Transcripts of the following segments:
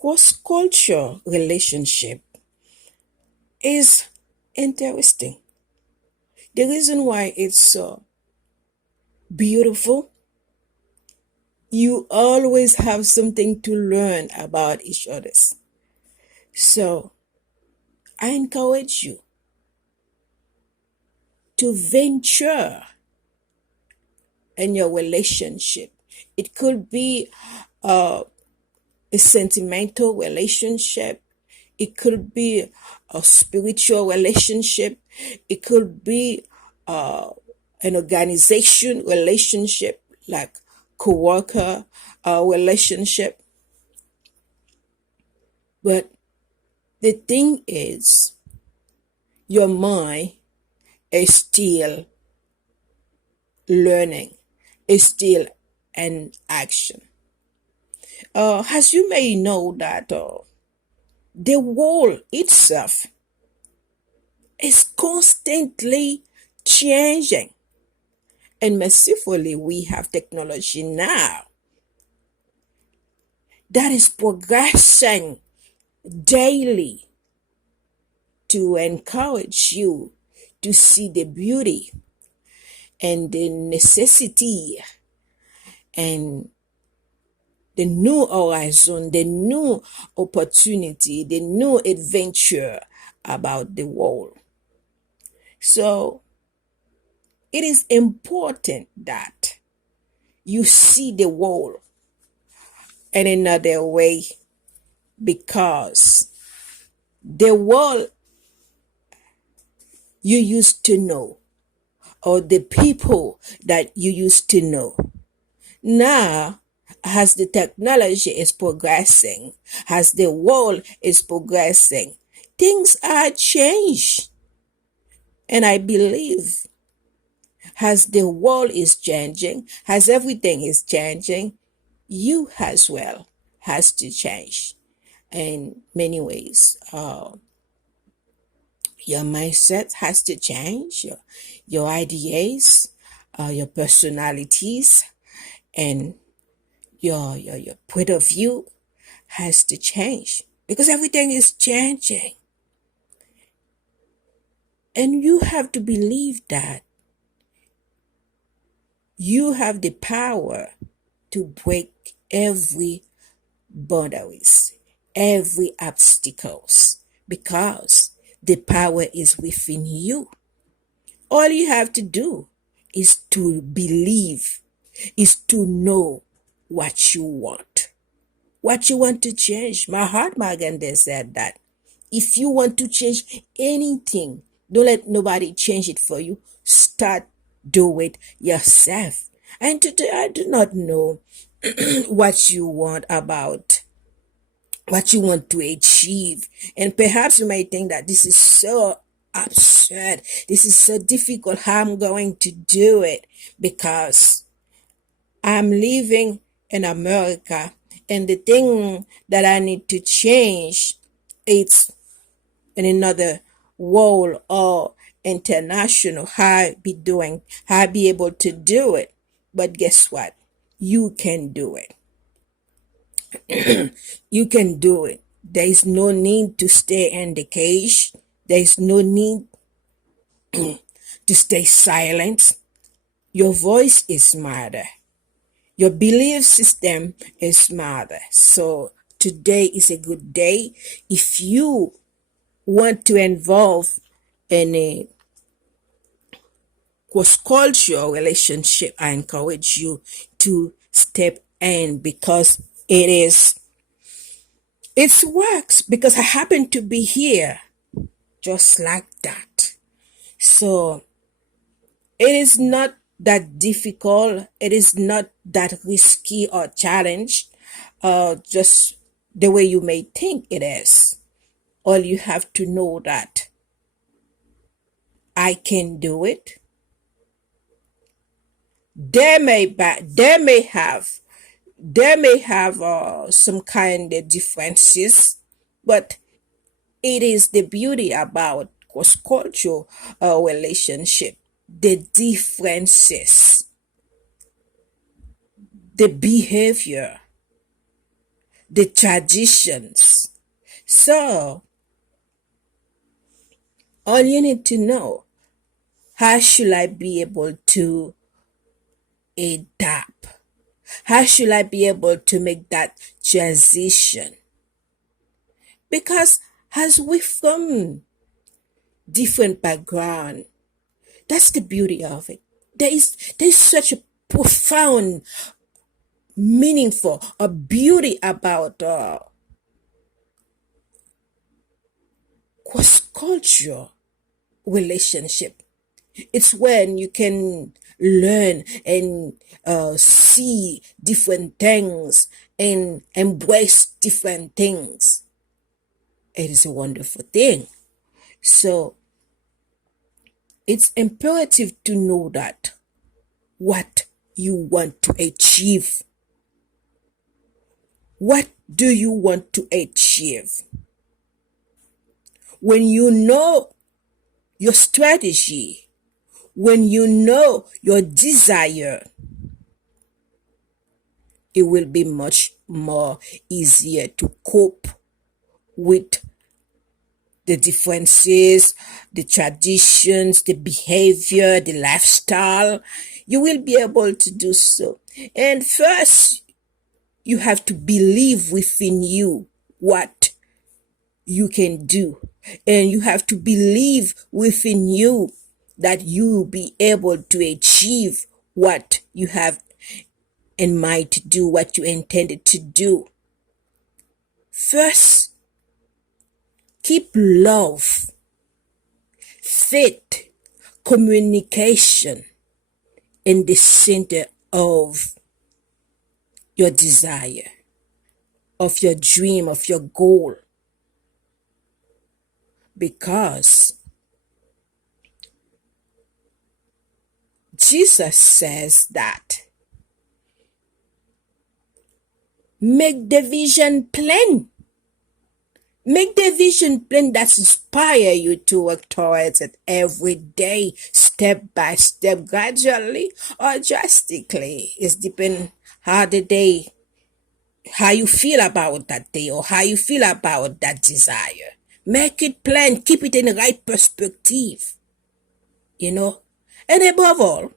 Cross-cultural relationship is interesting. The reason why it's so beautiful, you always have something to learn about each other's. So I encourage you to venture in your relationship. It could be uh, a sentimental relationship. It could be a spiritual relationship. It could be uh, an organization relationship, like co-worker relationship. But the thing is, your mind is still learning, is still in action. As you may know that the world itself is constantly changing. And mercifully, we have technology now that is progressing daily to encourage you to see the beauty and the necessity and the new horizon, the new opportunity, the new adventure about the world. So it is important that you see the world in another way, because the world you used to know, or the people that you used to know, now, as the technology is progressing, as the world is progressing, things are changed. And I believe as the world is changing, as everything is changing, you as well has to change in many ways. Your mindset has to change, your ideas, your personalities, and your point of view has to change, because everything is changing. And you have to believe that you have the power to break every boundaries, every obstacles, because the power is within you. All you have to do is to believe, is to know what you want. What you want to change. Mahatma Gandhi said that if you want to change anything, don't let nobody change it for you. Start do it yourself. And today I do not know what you want about what you want to achieve. And perhaps you might think that this is so absurd. This is so difficult. How I'm going to do it, because I'm living in America, and the thing that I need to change, it's in another world or international. How I be able to do it. But guess what? You can do it. You can do it. There is no need to stay in the cage. There is no need to stay silent. Your voice is matter. Your belief system is matter. So today is a good day. If you want to involve in a cross-cultural relationship, I encourage you to step in, because it works, because I happen to be here just like that. So it is not that difficult. It is not that risky or challenge, just the way you may think it is. All you have to know that I can do it. They may have some kind of differences, but it is the beauty about cross-cultural relationship. The differences, the behavior, the traditions. So, all you need to know, how should I be able to adapt? How should I be able to make that transition? Because as we from different background, that's the beauty of it. There is such a profound, meaningful, a beauty about cross culture relationship. It's when you can learn and see different things and embrace different things. It is a wonderful thing. So it's imperative to know that what you want to achieve. What do you want to achieve? When you know your strategy, when you know your desire, it will be much more easier to cope with the differences, the traditions, the behavior, the lifestyle. You will be able to do so. And first, you have to believe within you what you can do. And you have to believe within you that you will be able to achieve what you have in mind to do, what you intended to do. First, keep love, faith, communication in the center of your desire, of your dream, of your goal. Because Jesus says that make the vision plain. Make the vision plain that inspire you to work towards it every day, step by step, gradually or drastically. It's depending how the day, how you feel about that day or how you feel about that desire. Make it plain, keep it in the right perspective, you know. And above all,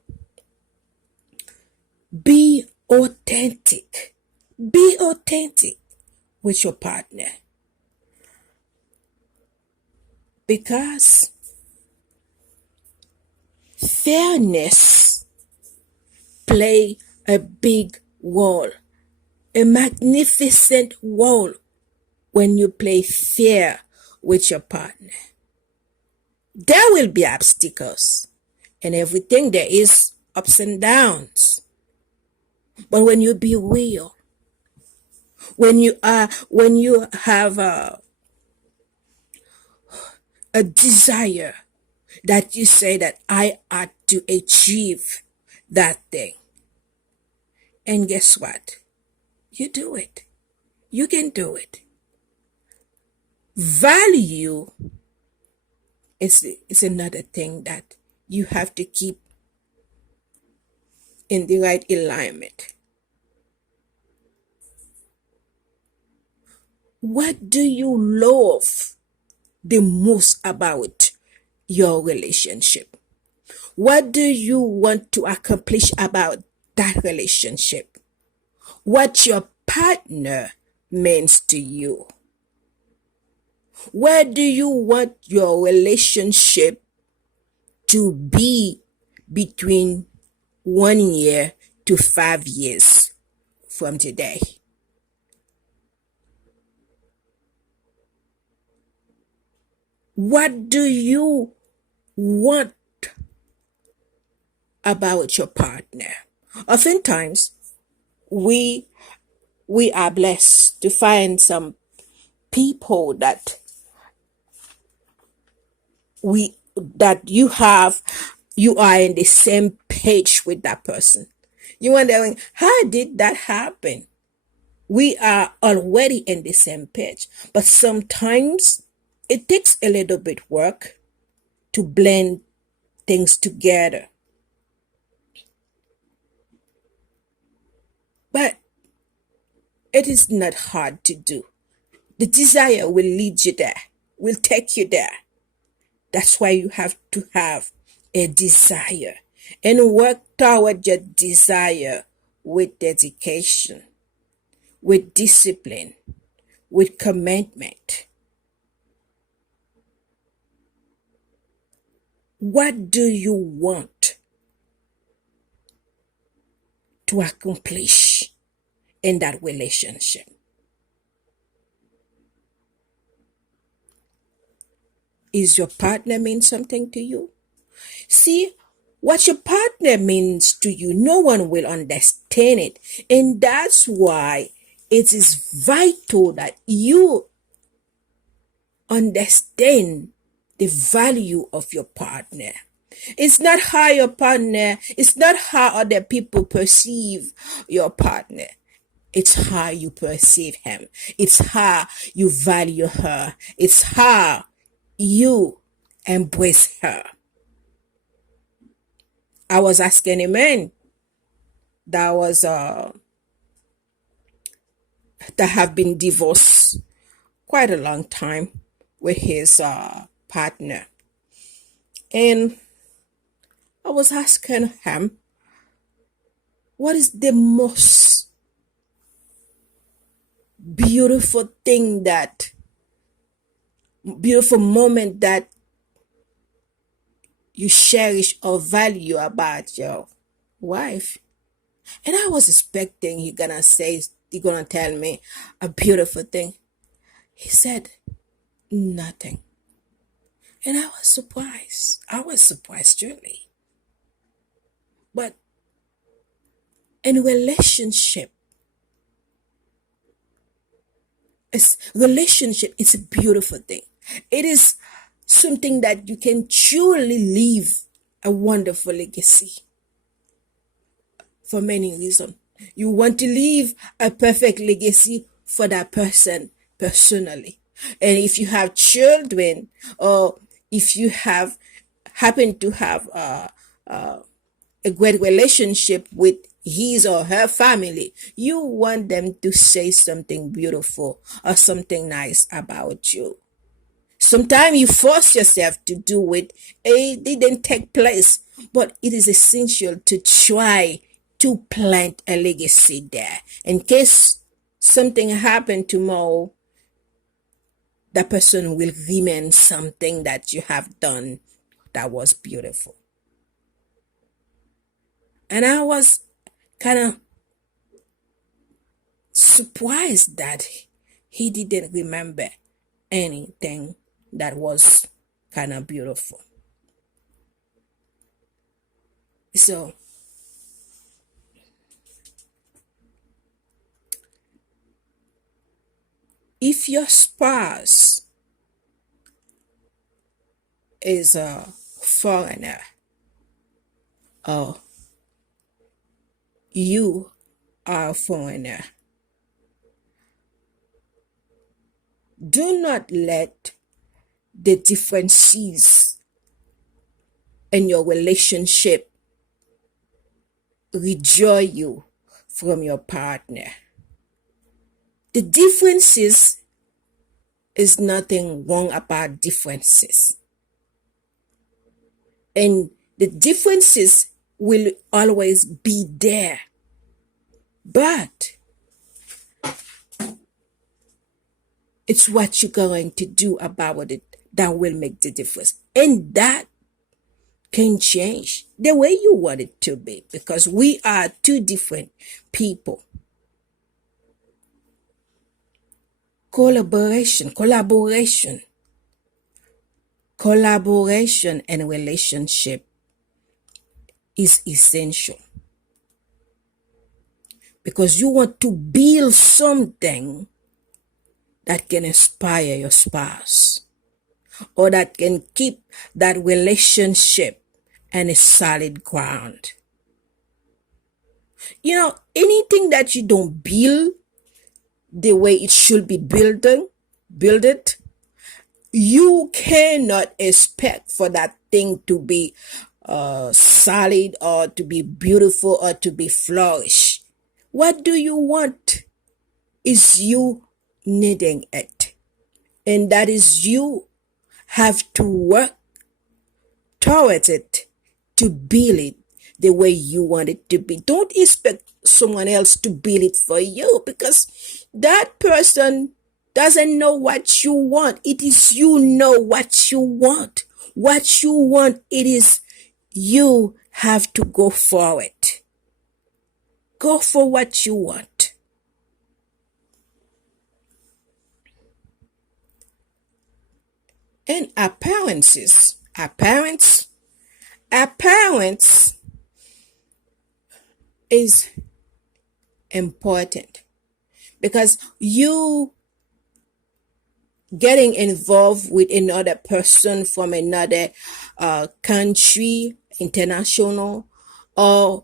be authentic. Be authentic with your partner. Because fairness play a big role, a magnificent role when you play fair with your partner. There will be obstacles and everything. There is ups and downs. But when you be real, when you have a desire that you say that I ought to achieve that thing. And guess what? You do it. You can do it. Value is another thing that you have to keep in the right alignment. What do you love the most about your relationship? What do you want to accomplish about that relationship? What your partner means to you? Where do you want your relationship to be between 1 year to 5 years from today? What do you want about your partner? Oftentimes, we are blessed to find some people that you are in the same page with that person. You're wondering, how did that happen? We are already in the same page, but sometimes it takes a little bit work to blend things together. But It is not hard to do. The desire will lead you there, will take you there. That's why you have to have a desire and work toward your desire with dedication, with discipline, with commitment. What do you want to accomplish in that relationship? Is your partner mean something to you? See, what your partner means to you, no one will understand it. And that's why it is vital that you understand the value of your partner. It's not how your partner, it's not how other people perceive your partner. It's how you perceive him. It's how you value her. It's how you embrace her. I was asking a man that was that have been divorced quite a long time with his partner, and I was asking him, what is the most beautiful thing, that beautiful moment that you cherish or value about your wife? And I was expecting he gonna tell me a beautiful thing. He said nothing. And I was surprised. I was surprised truly. But in relationship, it's a beautiful thing. It is something that you can truly leave a wonderful legacy for many reasons. You want to leave a perfect legacy for that person personally. And if you have children, or if you have happen to have a great relationship with his or her family, you want them to say something beautiful or something nice about you. Sometimes you force yourself to do it. It didn't take place, but it is essential to try to plant a legacy there. In case something happened tomorrow, the person will remain something that you have done that was beautiful. And I was kind of surprised that he didn't remember anything that was kind of beautiful. So, if your spouse is a foreigner, or you are a foreigner, do not let the differences in your relationship withdraw you from your partner. The differences is nothing wrong about differences. And the differences will always be there. But it's what you're going to do about it that will make the difference. And that can change the way you want it to be, because we are two different people. Collaboration and relationship is essential, because you want to build something that can inspire your spouse, or that can keep that relationship on a solid ground. You know, anything that you don't build the way it should be build it, you cannot expect for that thing to be solid, or to be beautiful, or to be flourish. What do you want is you needing it. And that is you have to work towards it to build it the way you want it to be. Don't expect someone else to build it for you, because that person doesn't know what you want. It is you know what you want. What you want, it is you have to go for it. Go for what you want. And appearances. Appearance is important, because you getting involved with another person from another country, international, or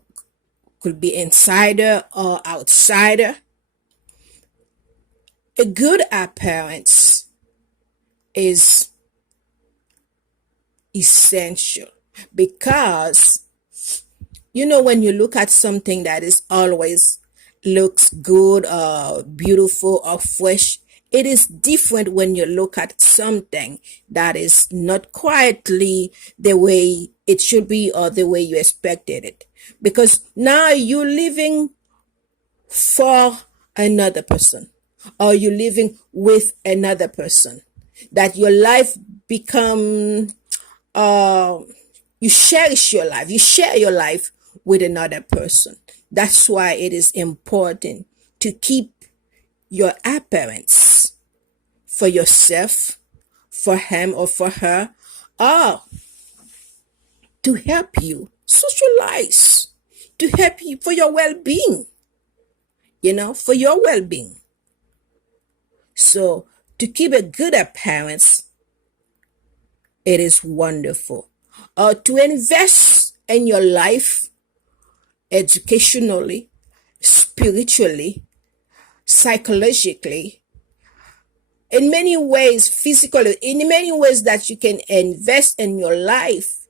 could be insider or outsider. A good appearance is essential, because when you look at something that is always looks good or beautiful or fresh, it is different when you look at something that is not quietly the way it should be or the way you expected it, because now you're living for another person, or you're living with another person, that your life become you cherish your life, you share your life with another person. That's why it is important to keep your appearance for yourself, for him or for her, or to help you socialize, to help you for your well-being, for your well-being. So to keep a good appearance, it is wonderful. To invest in your life educationally, spiritually, psychologically, in many ways, physically, in many ways that you can invest in your life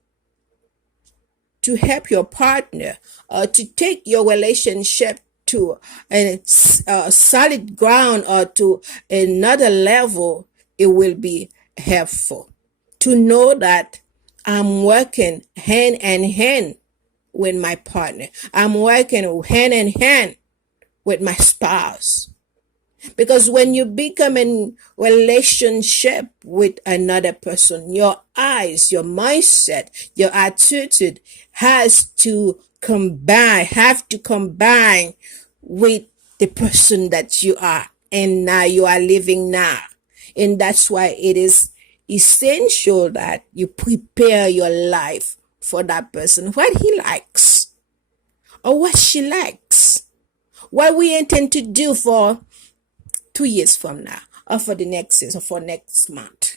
to help your partner, or to take your relationship to a solid ground or to another level. It will be helpful to know that I'm working hand in hand with my partner. I'm working hand in hand with my spouse. Because when you become in relationship with another person, your eyes, your mindset, your attitude have to combine with the person that you are and now you are living now. And that's why it is essential that you prepare your life for that person, what he likes or what she likes, what we intend to do for 2 years from now, or for the next year, or for next month.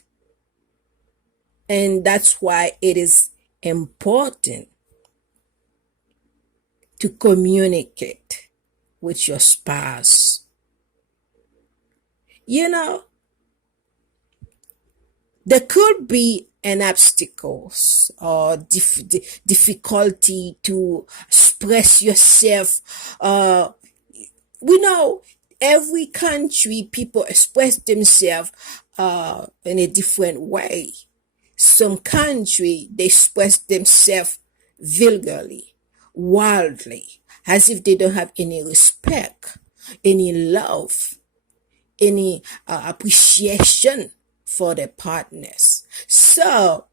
And that's why it is important to communicate with your spouse. There could be an obstacles or difficulty to express yourself. We know every country people express themselves in a different way. Some country they express themselves vulgarly, wildly, as if they don't have any respect, any love, any appreciation for their partners. So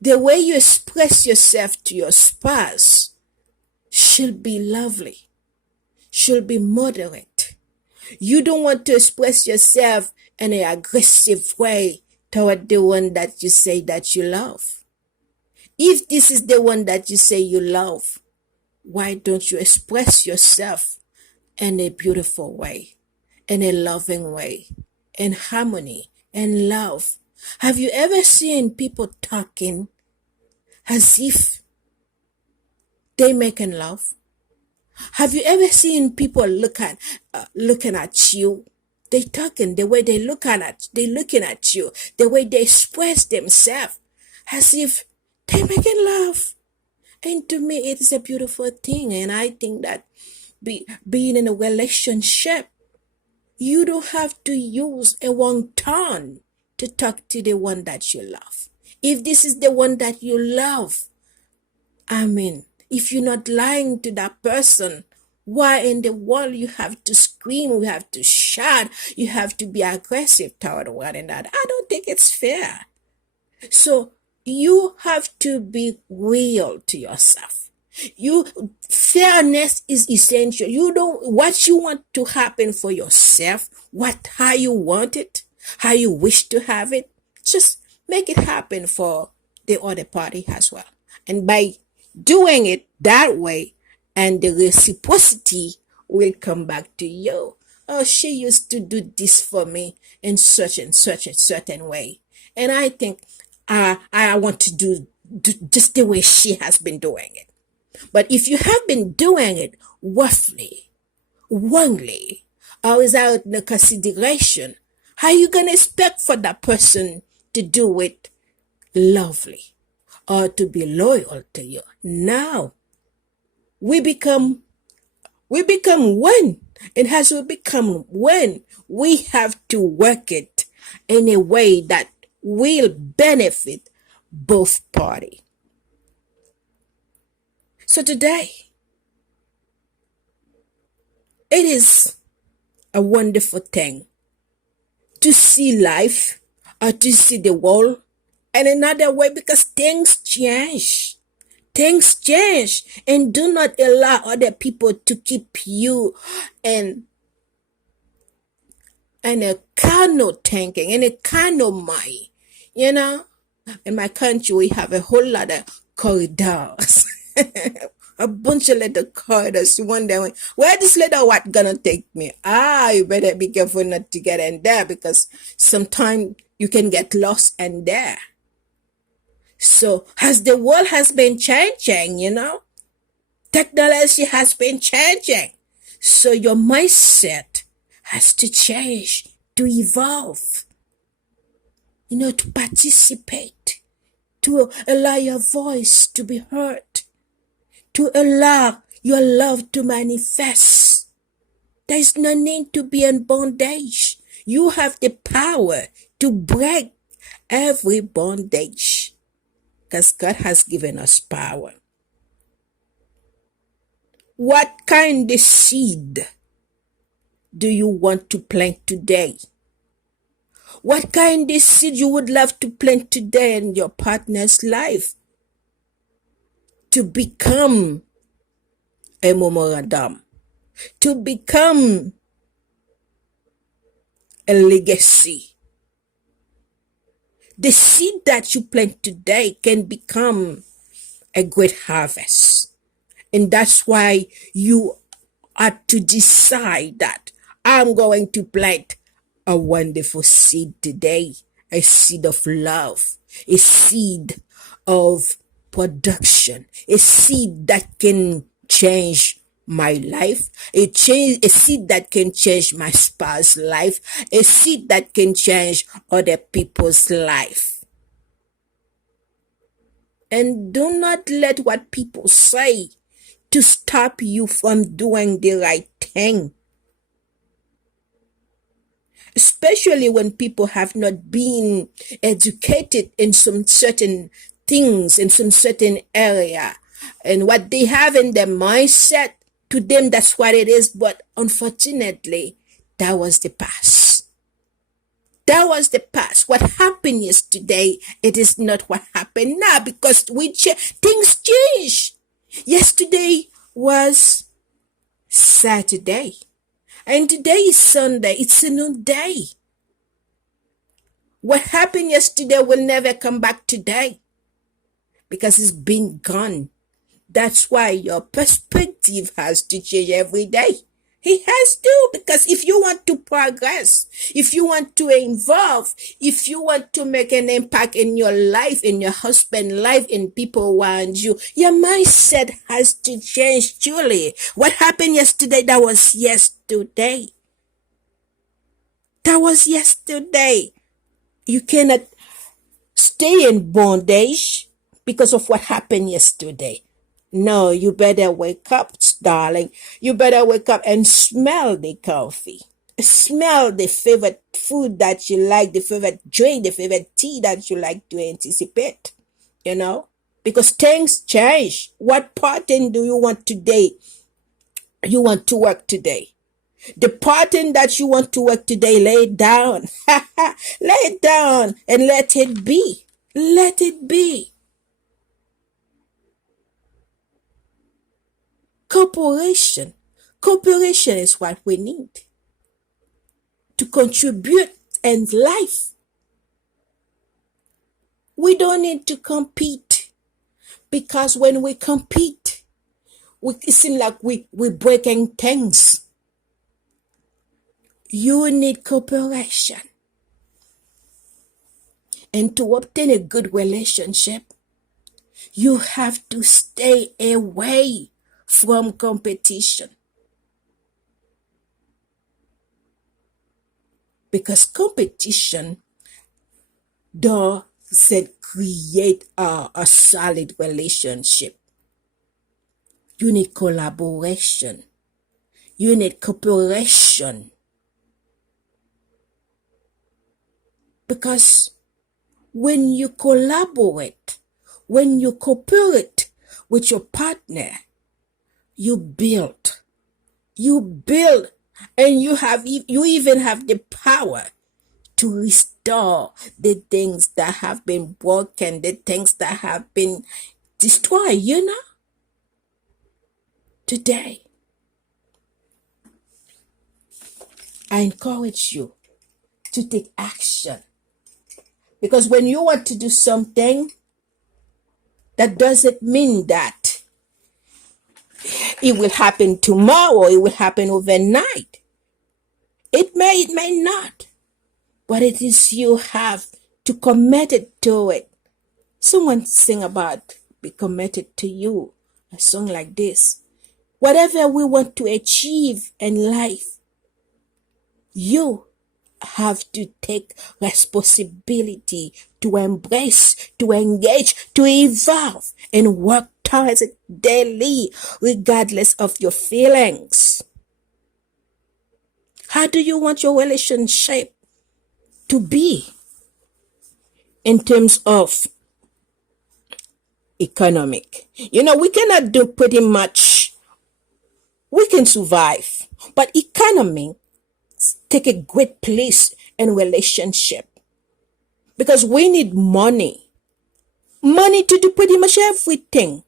the way you express yourself to your spouse should be lovely, should be moderate. You don't want to express yourself in an aggressive way toward the one that you say that you love. If this is the one that you say you love, why don't you express yourself in a beautiful way, in a loving way, in harmony and love? Have you ever seen people talking as if they making love? Have you ever seen people looking at you? They talking the way they looking at you, the way they express themselves, as if they making love. And to me, it is a beautiful thing, and I think that being in a relationship, you don't have to use a wrong tone to talk to the one that you love. If this is the one that you love, I mean, if you're not lying to that person, why in the world you have to scream, you have to shout, you have to be aggressive toward one another? I don't think it's fair. So you have to be real to yourself. You Fairness is essential. You don't what you want to happen for yourself, how you want it, how you wish to have it. Just make it happen for the other party as well. And by doing it that way, and the reciprocity will come back to you. Oh, she used to do this for me in such and such a certain way. And I think I want to do just the way she has been doing it. But if you have been doing it roughly, wrongly, or without no consideration, how are you going to expect for that person to do it lovely or to be loyal to you? Now, we become one. And as we become one, we have to work it in a way that will benefit both parties. So today, it is a wonderful thing to see life or to see the world in another way, because things change. Things change, and do not allow other people to keep you in a carnal thinking, in a carnal mind. You know, in my country, we have a whole lot of corridors. A bunch of little corridors. You wonder, where this little what gonna take me? You better be careful not to get in there, because sometimes you can get lost in there. So as the world has been changing, technology has been changing. So your mindset has to change, to evolve, to participate, to allow your voice to be heard, to allow your love to manifest. There is no need to be in bondage. You have the power to break every bondage, because God has given us power. What kind of seed do you want to plant today? What kind of seed you would love to plant today in your partner's life to become a memorandum, to become a legacy? The seed that you plant today can become a great harvest. And that's why you are to decide that I'm going to plant a wonderful seed today, a seed of love, a seed of production, a seed that can change my life, a seed that can change my spouse's life, a seed that can change other people's life. And do not let what people say to stop you from doing the right thing. Especially when people have not been educated in some certain things, in some certain area. And what they have in their mindset, to them that's what it is. But unfortunately, that was the past. That was the past. What happened yesterday, it is not what happened now, because things change. Yesterday was Saturday, and today is Sunday. It's a new day. What happened yesterday will never come back today, because it's been gone. That's why your perspective has to change every day. It has to, because if you want to progress, if you want to evolve, if you want to make an impact in your life, in your husband's life, in people around you, your mindset has to change, Julie. What happened yesterday, that was yesterday. That was yesterday. You cannot stay in bondage because of what happened yesterday. No, you better wake up, darling. You better wake up and smell the coffee. Smell the favorite food that you like, the favorite drink, the favorite tea that you like to anticipate, you know? Because things change. What pattern do you want today? You want to work today. The pattern that you want to work today, lay it down. Lay it down and let it be. Let it be. Cooperation. Cooperation is what we need to contribute in life. We don't need to compete, because when we compete, it seems like we're breaking things. You need cooperation. And to obtain a good relationship, you have to stay away from competition. Because competition doesn't create a solid relationship. You need collaboration. You need cooperation. Because when you collaborate, when you cooperate with your partner, you build, and you even have the power to restore the things that have been broken, the things that have been destroyed, Today, I encourage you to take action. Because when you want to do something, that doesn't mean that it will happen tomorrow, it will happen overnight. It may not. But it is you have to commit it to it. Someone sing about be committed to you. A song like this. Whatever we want to achieve in life, you have to take responsibility to embrace, to engage, to evolve, and work towards it daily, regardless of your feelings. How do you want your relationship to be in terms of economic? We cannot do pretty much. We can survive, but economy take a great place in relationship, because we need money to do pretty much everything.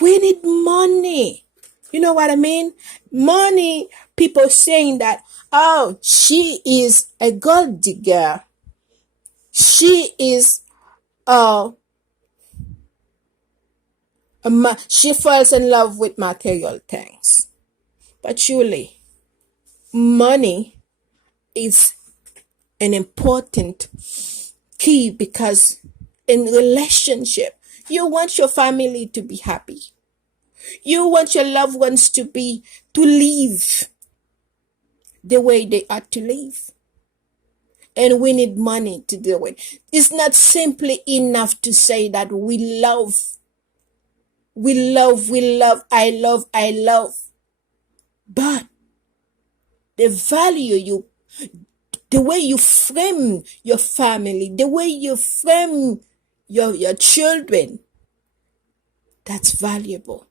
We need money. You know what I mean? Money. People saying that, oh, she is a gold digger. She is she falls in love with material things. But surely, money is an important key, because in relationship, you want your family to be happy. You want your loved ones to live the way they ought to live. And we need money to do it. It's not simply enough to say that we love, I love. But the value the way you frame your family, the way you frame your children, that's valuable.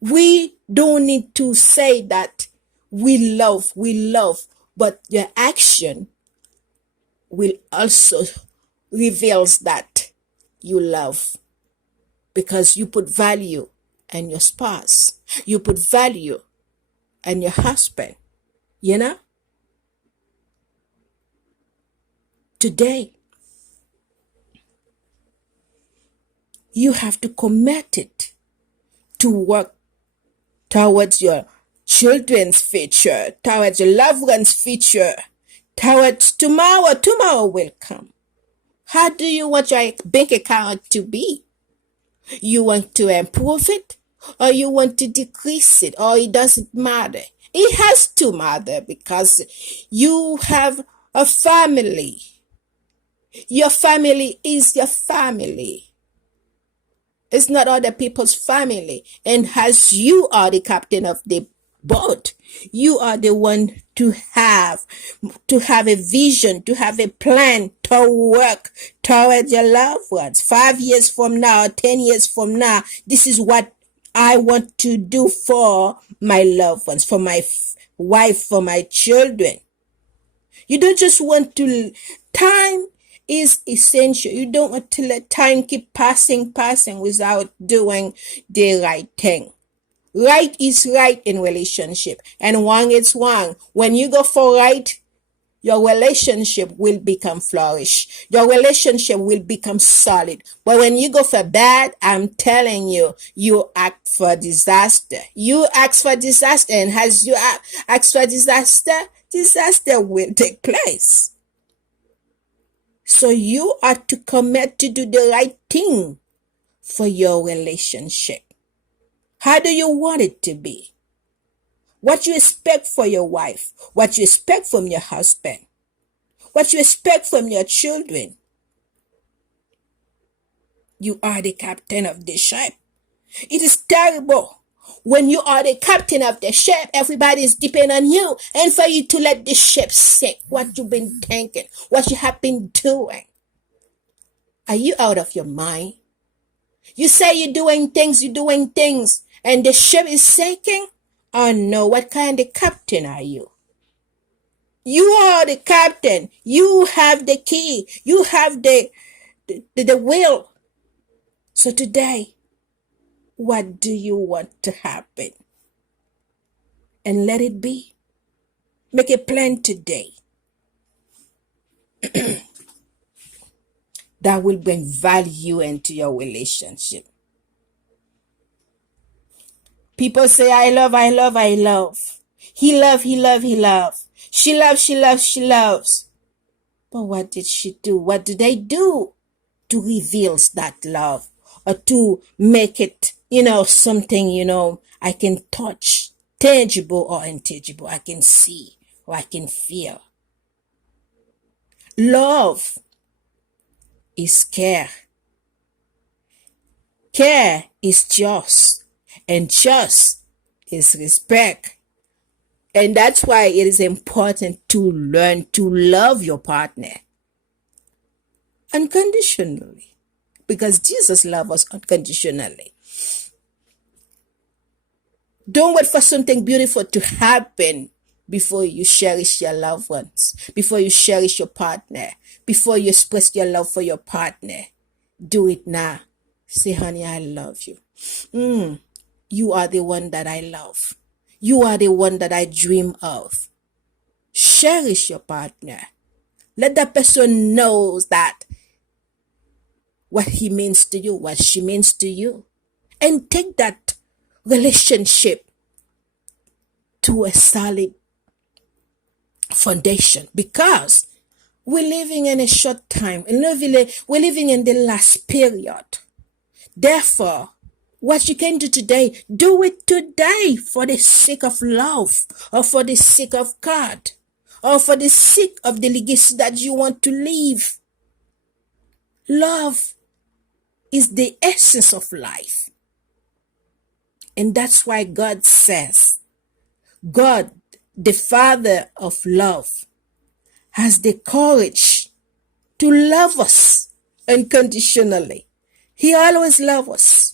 We don't need to say that we love, but your action will also reveals that you love, because you put value in your spouse, you put value in your husband. Today, you have to commit it to work towards your children's future, towards your loved one's future, towards tomorrow. Tomorrow will come. How do you want your bank account to be? You want to improve it, or you want to decrease it, or it doesn't matter? It has to matter, because you have a family. Your family is your family. It's not other people's family. And as you are the captain of the boat, you are the one to have a vision, to have a plan, to work towards your loved ones. 5 years from now, 10 years from now, this is what I want to do for my loved ones, for my wife, for my children. You don't just want to, time is essential. You don't want to let time keep passing without doing the right thing. Right is right in relationship, and wrong is wrong. When you go for right, your relationship will become flourish. Your relationship will become solid. But when you go for bad, I'm telling you, you act for disaster. You ask for disaster, and as you ask for disaster will take place. So you are to commit to do the right thing for your relationship. How do you want it to be? What you expect for your wife, what you expect from your husband, what you expect from your children. You are the captain of the ship. It is terrible when you are the captain of the ship. Everybody is depending on you, and for you to let the ship sink. What you've been thinking, what you have been doing. Are you out of your mind? You say you're doing things, and the ship is sinking? Oh no, what kind of captain are you? You are the captain. You have the key. You have the will. So today, what do you want to happen? And let it be. Make a plan today that will bring value into your relationship. People say, I love, I love, I love. He love, he love, he love. She loves, she loves, she loves. But what did she do? What did they do to reveal that love? Or to make it, something, I can touch, tangible or intangible. I can see or I can feel. Love is care. Care is just. And just is respect. And that's why it is important to learn to love your partner unconditionally. Because Jesus loves us unconditionally. Don't wait for something beautiful to happen before you cherish your loved ones, before you cherish your partner, before you express your love for your partner. Do it now. Say, honey, I love you. You are the one that I love. You are the one that I dream of. Cherish your partner. Let that person know that what he means to you, what she means to you. And take that relationship to a solid foundation, because we're living in a short time. We're living in the last period. Therefore, what you can do today, do it today for the sake of love, or for the sake of God, or for the sake of the legacy that you want to leave. Love is the essence of life. And that's why God says, God, the Father of love, has the courage to love us unconditionally. He always loves us,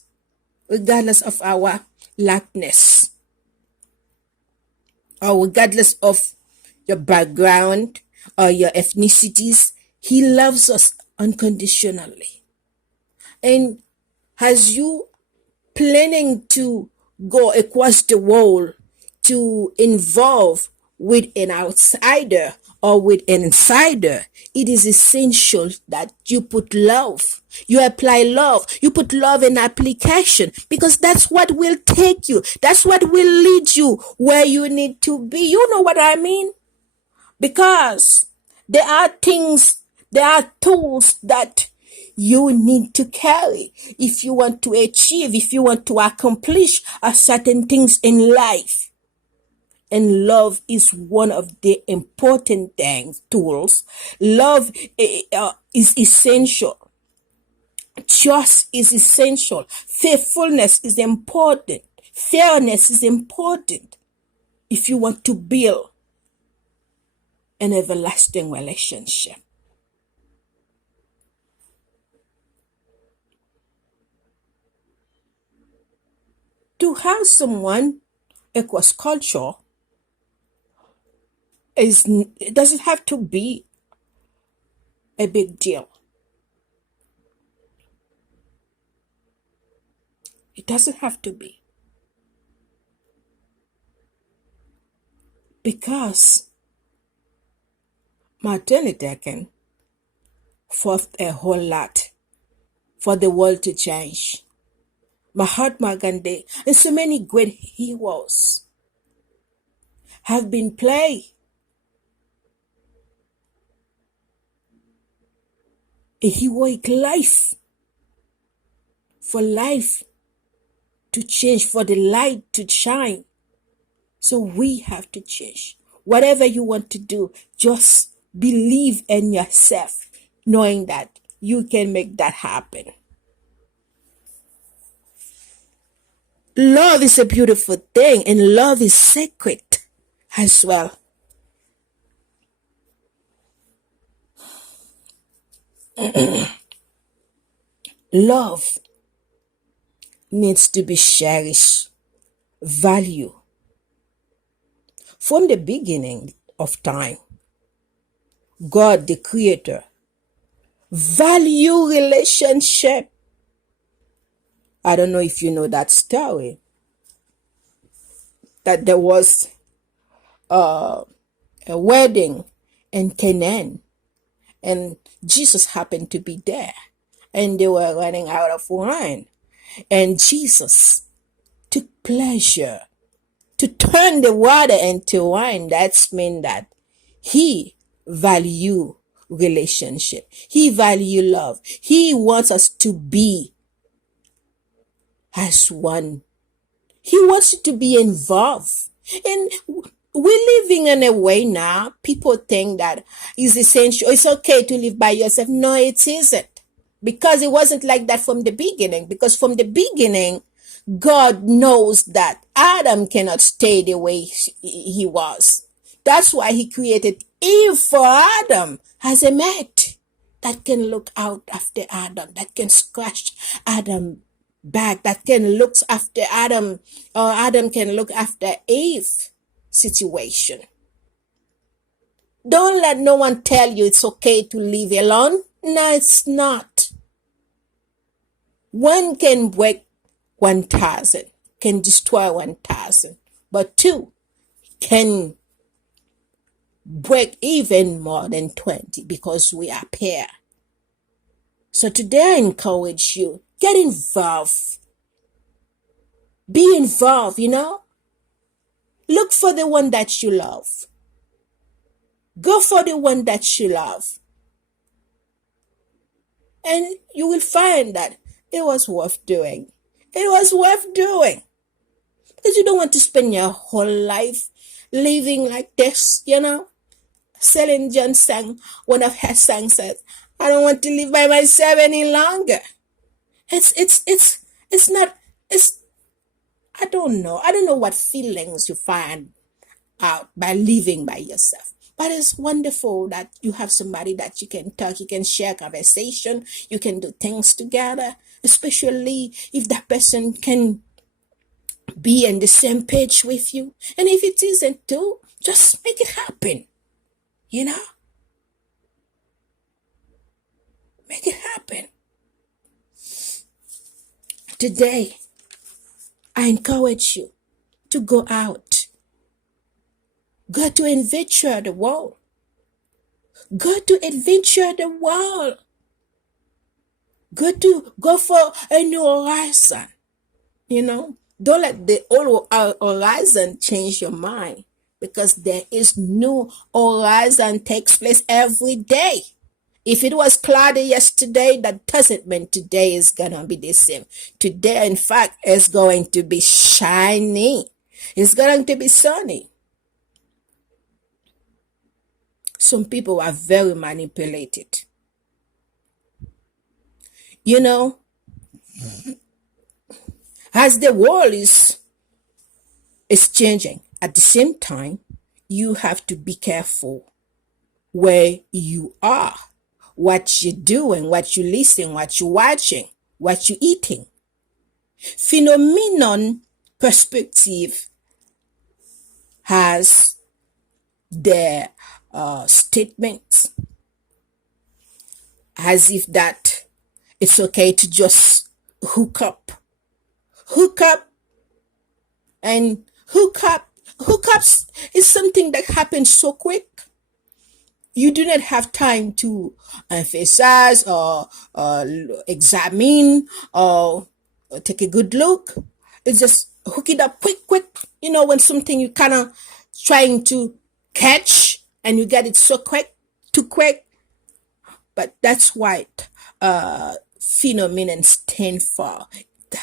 regardless of our likeness, or regardless of your background or your ethnicities. He loves us unconditionally. And as you planning to go across the world to involve with an outsider or with an insider, it is essential that you put love. You apply love. You put love in application, because that's what will take you. That's what will lead you where you need to be. You know what I mean? Because there are tools that you need to carry if you want to achieve, if you want to accomplish certain things in life. And love is one of the important tools. Love is essential. Trust is essential. Faithfulness is important. Fairness is important if you want to build an everlasting relationship. To have someone across culture it doesn't have to be a big deal. It doesn't have to be. Because Martin Luther King fought a whole lot for the world to change. Mahatma Gandhi and so many great heroes have been played a heroic life for life to change, for the light to shine. So we have to change. Whatever you want to do, just believe in yourself, knowing that you can make that happen. Love is a beautiful thing, and love is sacred as well. Love needs to be cherished, valued. From the beginning of time, God, the Creator, value relationship. I don't know if you know that story, that there was a wedding in Canaan, and Jesus happened to be there, and they were running out of wine, and Jesus took pleasure to turn the water into wine. That's mean that he value relationship. He value love. He wants us to be as one. He wants you to be involved. And we're living in a way now, people think that it's essential, it's okay to live by yourself. No, it isn't. Because it wasn't like that from the beginning. Because from the beginning, God knows that Adam cannot stay the way he was. That's why he created Eve for Adam as a mate that can look out after Adam, that can scratch Adam back, that can look after Adam, or Adam can look after Eve situation. Don't let no one tell you it's okay to live alone. No, it's not. One can break 1,000, can destroy 1,000, but two can break even more than 20 because we are pair. So today I encourage you, get involved. Be involved, Look for the one that you love. Go for the one that you love. And you will find that it was worth doing. It was worth doing. Because you don't want to spend your whole life living like this, Celine Dion sang, one of her songs says, I don't want to live by myself any longer. It's not, I don't know. I don't know what feelings you find out by living by yourself. But it's wonderful that you have somebody that you can talk, you can share conversation, you can do things together, especially if that person can be on the same page with you. And if it isn't too, just make it happen. Make it happen. Today, I encourage you to go out. Go to adventure the world. Go to adventure the world. Go for a new horizon. Don't let the old horizon change your mind, because there is new horizon takes place every day. If it was cloudy yesterday, that doesn't mean today is gonna be the same. Today, in fact, is going to be shiny. It's going to be sunny. Some people are very manipulated. You know, as the world is changing, at the same time, you have to be careful where you are, what you're doing, what you're listening, what you're watching, what you're eating. Phenomenon perspective has their statements as if that it's okay to just hook up. Hook up and hook up. Hookups is something that happens so quick. You do not have time to emphasize or examine or take a good look. It's just hook it up quick, quick. You know, when something you kind of trying to catch and you get it so quick, too quick. But that's what phenomenon stand for,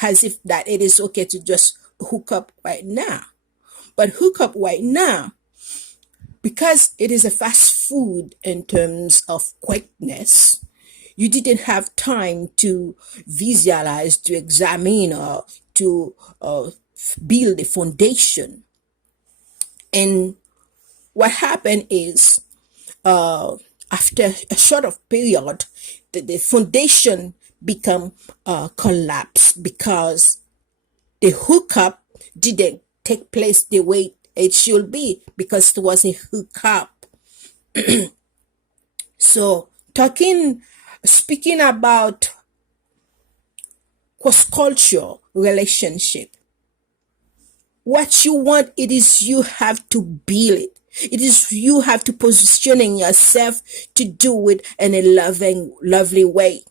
as if that it is okay to just hook up right now. But hook up right now, because it is a fast food in terms of quickness, you didn't have time to visualize, to examine, or to build a foundation. And what happened is, after a short of period, the foundation become collapse because the hookup didn't take place the way it should be, because it was a hookup. So speaking about cross-cultural relationship, what you want, it is you have to build it. It is you have to positioning yourself to do it in a lovely way.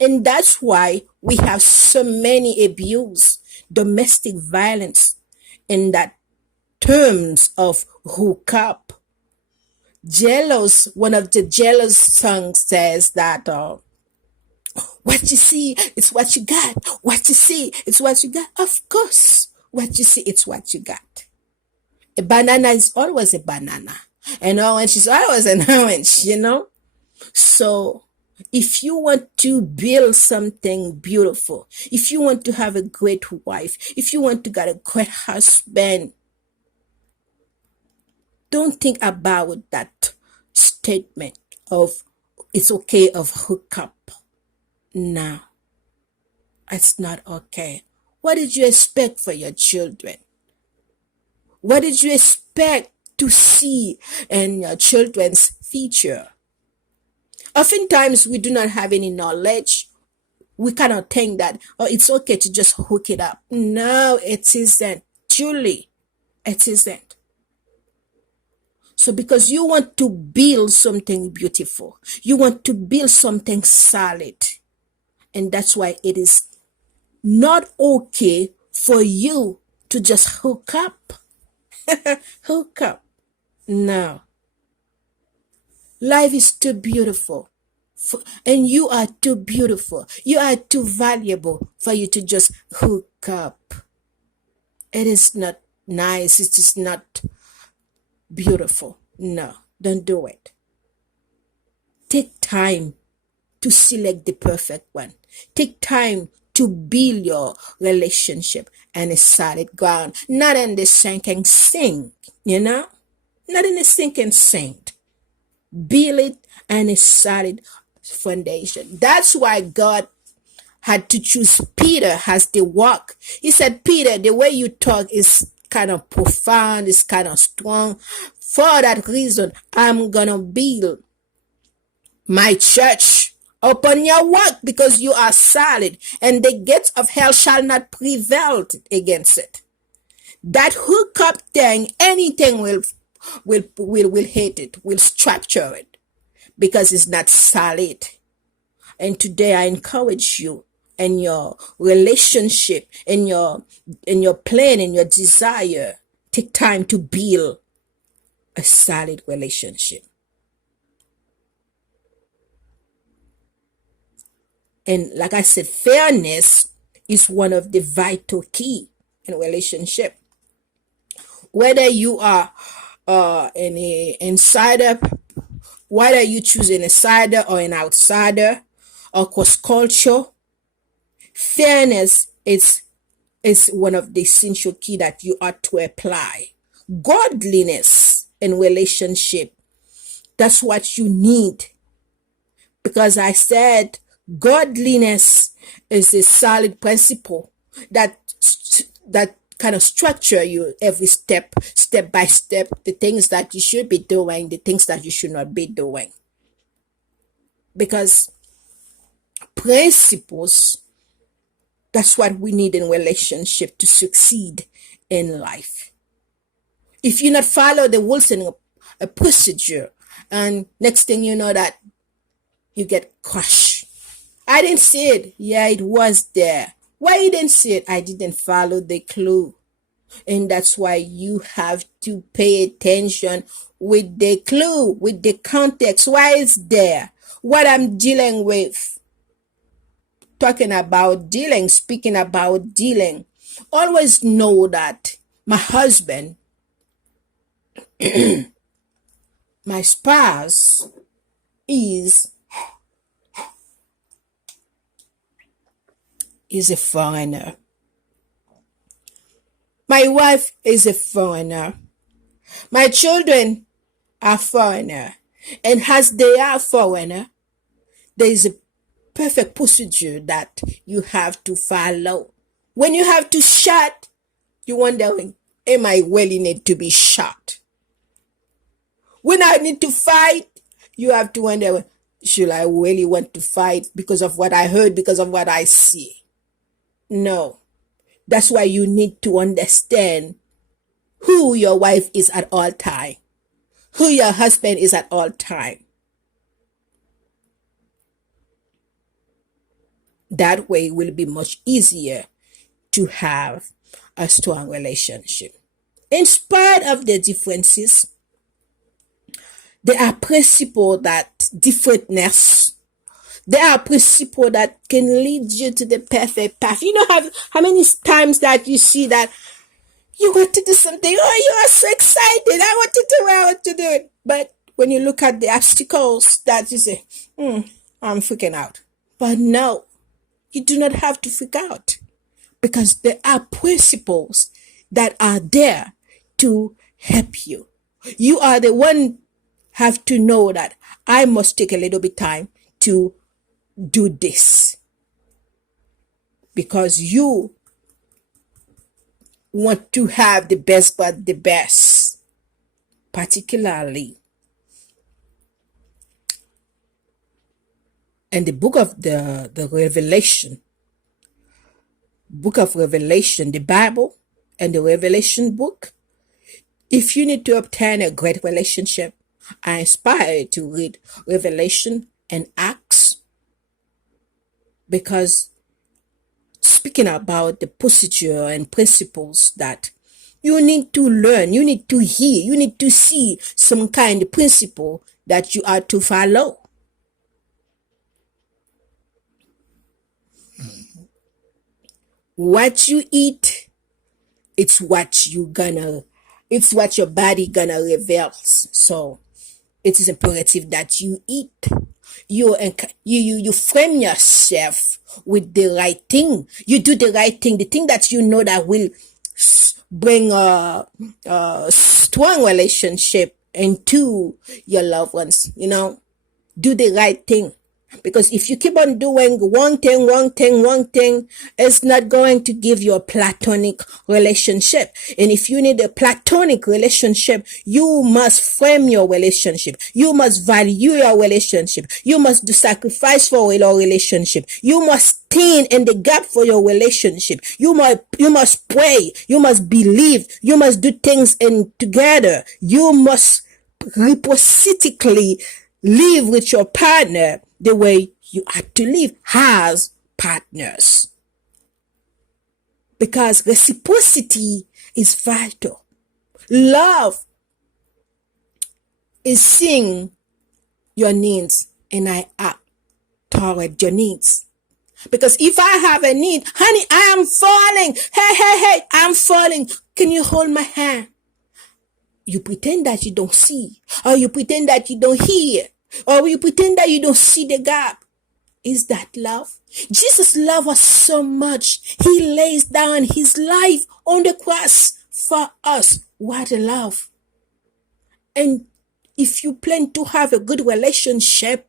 And that's why we have so many abuse, domestic violence, in that terms of hookup. Jealous, one of the jealous songs says that what you see, it's what you got. What you see, it's what you got. Of course, what you see, it's what you got. A banana is always a banana. An orange is always an orange, you know? So if you want to build something beautiful, if you want to have a great wife, if you want to get a great husband, don't think about that statement of it's okay of hookup. No, it's not okay. What did you expect for your children? What did you expect to see in your children's future? Oftentimes, we do not have any knowledge. We cannot think that, oh, it's okay to just hook it up. No, it isn't. Truly, it isn't. So because you want to build something beautiful, you want to build something solid, and that's why it is not okay for you to just hook up. Hook up. No. Life is too beautiful. And you are too beautiful. You are too valuable for you to just hook up. It is not nice. It is not beautiful. No, don't do it. Take time to select the perfect one. Take time to build your relationship and a solid ground, not in the sinking sink, you know? Not in the sinking sink. Build it and a solid foundation. That's why God had to choose Peter as the rock. He said, Peter, the way you talk is kind of profound, is kind of strong. For that reason, I'm gonna build my church upon your work, because you are solid, and the gates of hell shall not prevail against it. That hookup thing, anything will hate it, will structure it, because it's not solid. And today I encourage you in your relationship, in your plan, in your desire, take time to build a solid relationship. And like I said, fairness is one of the vital key in relationship. Whether you are an insider, whether you choose an insider or an outsider, across culture, fairness is one of the essential key that you ought to apply. Godliness in relationship, that's what you need. Because I said godliness is a solid principle that kind of structure you every step by step, the things that you should be doing, the things that you should not be doing. Because principles, that's what we need in relationship to succeed in life. If you not follow the rules and a procedure, and next thing you know that you get crushed. I didn't see it. Yeah, it was there. Why you didn't see it? I didn't follow the clue. And that's why you have to pay attention with the clue, with the context. Why it's there? What I'm dealing with. Talking about dealing, speaking about dealing. Always know that my husband, my spouse, is a foreigner. My wife is a foreigner. My children are foreigner. And as they are foreigner, there is a perfect procedure that you have to follow. When you have to shot, you're wondering, am I really need to be shot? When I need to fight, you have to wonder, should I really want to fight because of what I heard, because of what I see? No. That's why you need to understand who your wife is at all time, who your husband is at all time. That way it will be much easier to have a strong relationship. In spite of the differences, there are principles that differentness. There are principles that can lead you to the perfect path. You know how many times that you see that you want to do something, oh, you are so excited, I want to do it. But when you look at the obstacles, that you say, I'm freaking out. But no, you do not have to freak out, because there are principles that are there to help you. You are the one have to know that I must take a little bit time to do this, because you want to have the best, but the best, particularly in the book of the Revelation, the Bible and the Revelation book. If you need to obtain a great relationship, I inspire you to read Revelation and Acts, because speaking about the procedure and principles that you need to learn, you need to hear, you need to see some kind of principle that you are to follow. What you eat, it's what your body gonna reveal. So it is imperative that you eat. You frame yourself with the right thing. You do the right thing, the thing that you know that will bring a strong relationship into your loved ones. You know, do the right thing. Because if you keep on doing one thing, it's not going to give you a platonic relationship. And if you need a platonic relationship, you must frame your relationship. You must value your relationship. You must do sacrifice for your relationship. You must stand in the gap for your relationship. You must pray. You must believe. You must do things together. You must reciprocally live with your partner the way you have to live as partners. Because reciprocity is vital. Love is seeing your needs and I act toward your needs. Because if I have a need, honey, I am falling. Hey, I'm falling. Can you hold my hand? You pretend that you don't see, or you pretend that you don't hear, or you pretend that you don't see the gap. Is that love? Jesus loved us so much. He lays down his life on the cross for us. What a love. And if you plan to have a good relationship,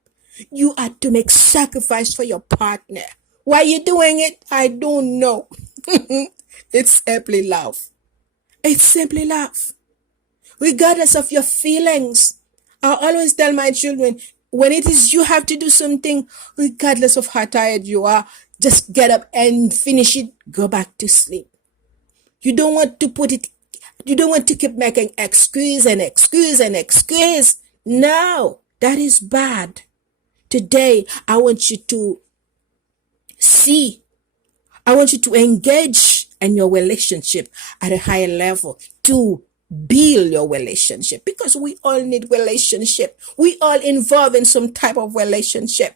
you have to make sacrifice for your partner. Why are you doing it? I don't know. It's simply love. It's simply love. Regardless of your feelings. I always tell my children, when it is you have to do something, regardless of how tired you are, just get up and finish it, go back to sleep. You don't want to keep making excuse and excuse and excuse. No, that is bad. Today, I want you to engage in your relationship at a higher level to build your relationship, because we all need relationship. We all involved in some type of relationship.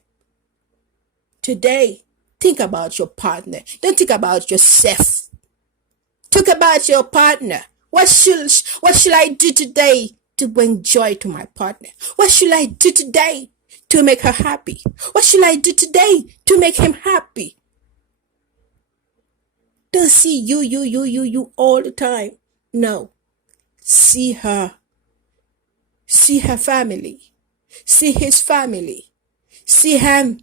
Today, think about your partner. Don't think about yourself. Think about your partner. What should I do today to bring joy to my partner? What should I do today to make her happy? What should I do today to make him happy? Don't see you all the time. No. See her. See her family. See his family. See him.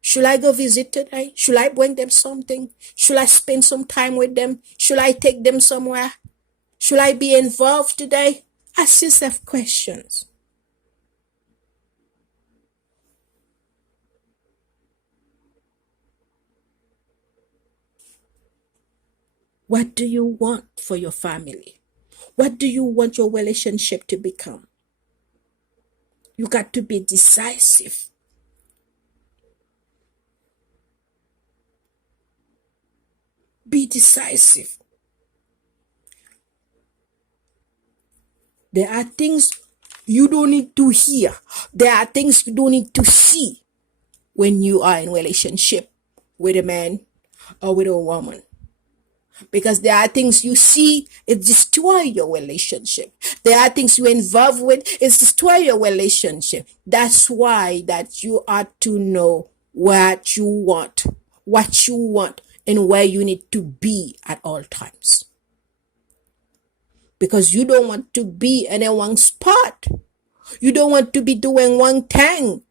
Should I go visit today? Should I bring them something? Should I spend some time with them? Should I take them somewhere? Should I be involved today? Ask yourself questions. What do you want for your family? What do you want your relationship to become? You got to be decisive. Be decisive. There are things you don't need to hear. There are things you don't need to see when you are in relationship with a man or with a woman. Because there are things you see, it destroy your relationship. There are things you involve with, it destroy your relationship. That's why that you ought to know what you want, and where you need to be at all times. Because you don't want to be in a wrong spot. You don't want to be doing one thing,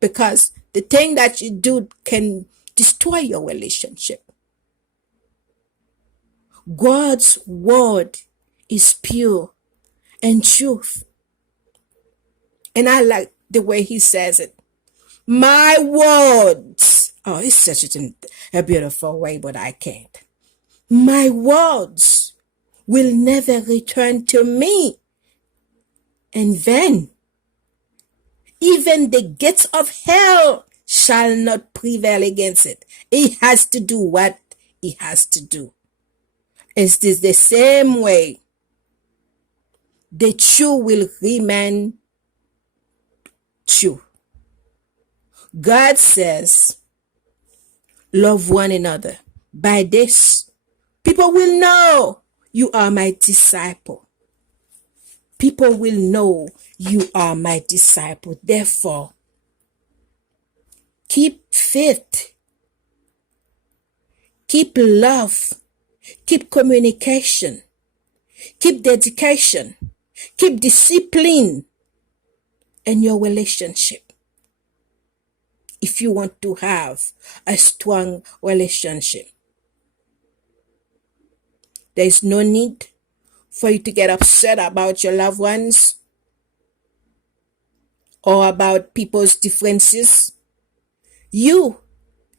because the thing that you do can destroy your relationship. God's word is pure and truth. And I like the way he says it. My words. Oh, it's such a beautiful way, but I can't. My words will never return to me. And then, even the gates of hell shall not prevail against it. He has to do what he has to do. It's the same way. The true will remain true. God says, love one another. By this, people will know you are my disciple. People will know you are my disciple. Therefore, keep faith, keep love, keep communication, keep dedication, keep discipline in your relationship. If you want to have a strong relationship, there is no need for you to get upset about your loved ones or about people's differences. You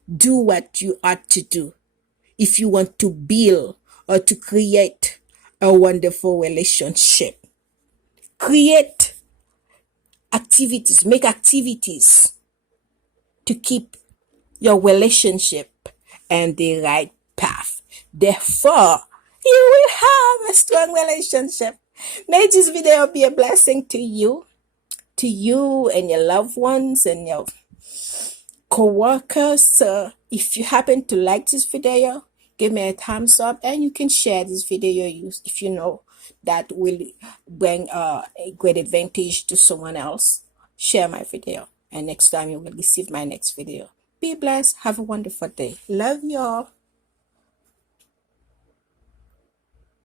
do what you ought to do if you want to build or to create a wonderful relationship. Create activities, make activities to keep your relationship on the right path. Therefore, you will have a strong relationship. May this video be a blessing to you and your loved ones and your co-workers. If you happen to like this video, give me a thumbs up, and you can share this video if you know that will bring a great advantage to someone else. Share my video. and next time you will receive my next video. Be blessed. Have a wonderful day. Love y'all.